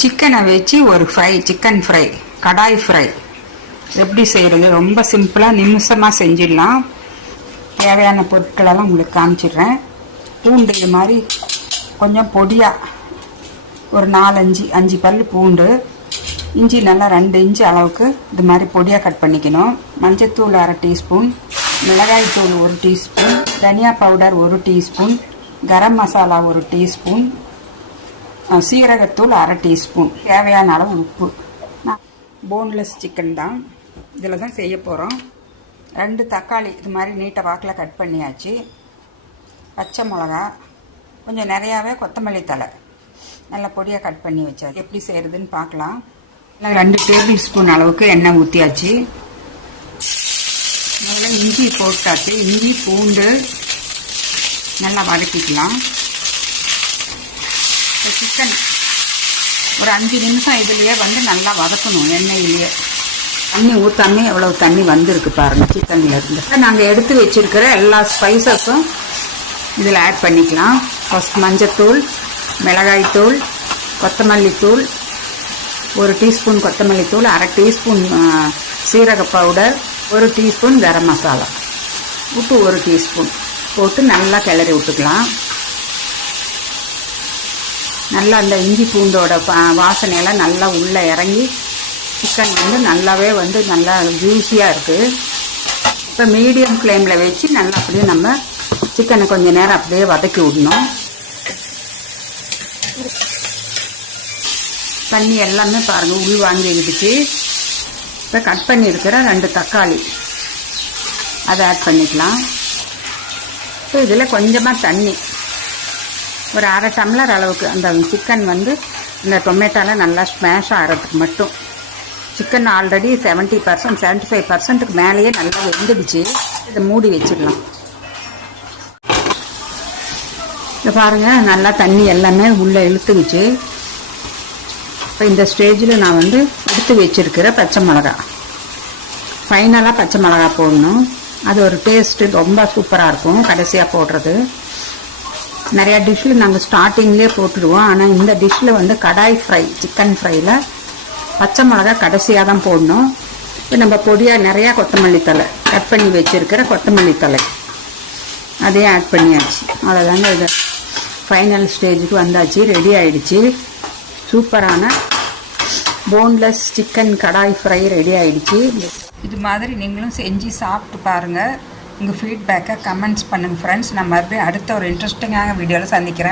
சிக்கனை வச்சு ஒரு fry chicken fry kadai fry எப்படி செய்கிறது ரொம்ப சிம்பிளாக நிமிஷமாக செஞ்சிடலாம். தேவையான பொருட்களெல்லாம் உங்களுக்கு காமிச்சிடுறேன். பூண்டு இது மாதிரி கொஞ்சம் பொடியாக ஒரு நாலஞ்சு அஞ்சு பல் பூண்டு இஞ்சி நல்லா ரெண்டு இன்ச்சு அளவுக்கு இது மாதிரி பொடியாக கட் பண்ணிக்கணும். மஞ்சத்தூள் அரை டீஸ்பூன் மிளகாய் தூள் ஒரு டீஸ்பூன் தனியா பவுடர் ஒரு டீஸ்பூன் கரம் மசாலா ஒரு டீஸ்பூன் சீரகத்தூள் அரை டீஸ்பூன். தேவையான அளவு உப்பு. போன்லெஸ் சிக்கன் தான். இதில் தான் செய்ய போகிறோம் ரெண்டு தக்காளி இது மாதிரி நீட்டை வாக்கில் கட் பண்ணியாச்சு. பச்சை மிளகா கொஞ்சம் நிறையாவே கொத்தமல்லி தழை. நல்லா பொடியாக கட் பண்ணி வச்சாச்சு. எப்படி செய்கிறதுன்னு பார்க்கலாம். இல்லை ரெண்டு டேபிள் ஸ்பூன் அளவுக்கு எண்ணெய் ஊற்றியாச்சு முதல்ல இஞ்சி போட்டாச்சு. இஞ்சி பூண்டு நல்லா வதக்கிக்கலாம். சிக்கன் ஒரு அஞ்சு நிமிஷம் இதுலேயே வந்து நல்லா வதக்கணும் எண்ணெயிலேயே. தண்ணி ஊற்றாமே எவ்வளவு தண்ணி வந்திருக்கு பாருங்கள் சிக்கனில் இருந்து. நாங்கள் எடுத்து வச்சிருக்கிற எல்லா ஸ்பைசஸும் இதில் ஆட் பண்ணிக்கலாம். ஃபஸ்ட் மஞ்சத்தூள் மிளகாய்த்தூள் கொத்தமல்லி தூள் ஒரு டீஸ்பூன் கொத்தமல்லி தூள் அரை டீஸ்பூன் சீரக பவுடர் ஒரு டீஸ்பூன் கரம் மசாலா. உப்பு ஒரு டீஸ்பூன். போட்டு நல்லா கிளறி விட்டுக்கலாம். நல்லா அந்த இஞ்சி பூண்டோட வாசனையெல்லாம் நல்லா உள்ளே இறங்கி சிக்கன் வந்து நல்லாவே வந்து நல்லா ஜூஸியாக இருக்குது இப்போ மீடியம் ஃப்ளேமில் வச்சு நல்லா அப்படியே நம்ம சிக்கனை கொஞ்ச நேரம் அப்படியே வதக்கி விடணும். தண்ணி எல்லாமே பாருங்கள் உள் வாங்கிக்கிடுச்சு இப்போ கட் பண்ணியிருக்கிற ரெண்டு தக்காளி. அதை ஆட் பண்ணிக்கலாம். இப்போ இதில் கொஞ்சமாக தண்ணி. ஒரு அரை டம்ளர் அளவுக்கு அந்த சிக்கன் வந்து இந்த டொமேட்டோவில் நல்லா ஸ்மேஷ் ஆகிறதுக்கு மட்டும். Chicken already seventy percent seventy five பர்சன்ட்டுக்கு மேலேயே நல்லா வெந்துடுச்சு. இதை மூடி வச்சிடலாம். இதை பாருங்கள் நல்லா தண்ணி எல்லாமே உள்ளே இழுத்துக்குச்சு இப்போ இந்த ஸ்டேஜில் நான் வந்து எடுத்து வச்சுருக்கிற பச்சை மிளகா. ஃபைனலாக பச்சை மிளகா போடணும். அது ஒரு டேஸ்ட்டு ரொம்ப சூப்பராக இருக்கும். கடைசியாக போடுறது. நிறையா டிஷ்ஷில் நாங்கள் ஸ்டார்டிங்லேயே போட்டுடுவோம் ஆனால் இந்த டிஷ்ஷில் வந்து கடாய் ஃப்ரை சிக்கன் ஃப்ரையில் பச்சை மிளகா கடைசியாக தான் போடணும். இப்போ நம்ம பொடியாக நிறையா கொத்தமல்லி தழை கட் பண்ணி வச்சுருக்கிற கொத்தமல்லி தழை. அதையும் ஆட் பண்ணியாச்சு. அவ்வளோதாங்க இது. ஃபைனல் ஸ்டேஜுக்கு வந்தாச்சு ரெடி ஆயிடுச்சு. சூப்பரான boneless chicken kadai fry ready ஆயிடுச்சு. இது மாதிரி நீங்களும் செஞ்சு சாப்பிட்டு பாருங்கள் உங்கள் ஃபீட்பேக்கை கமெண்ட்ஸ் பண்ணுங்கள் ஃப்ரெண்ட்ஸ் நான் மறுபடியும் அடுத்த ஒரு இன்ட்ரெஸ்டிங்கான வீடியோவில் சந்திக்கிறேன்.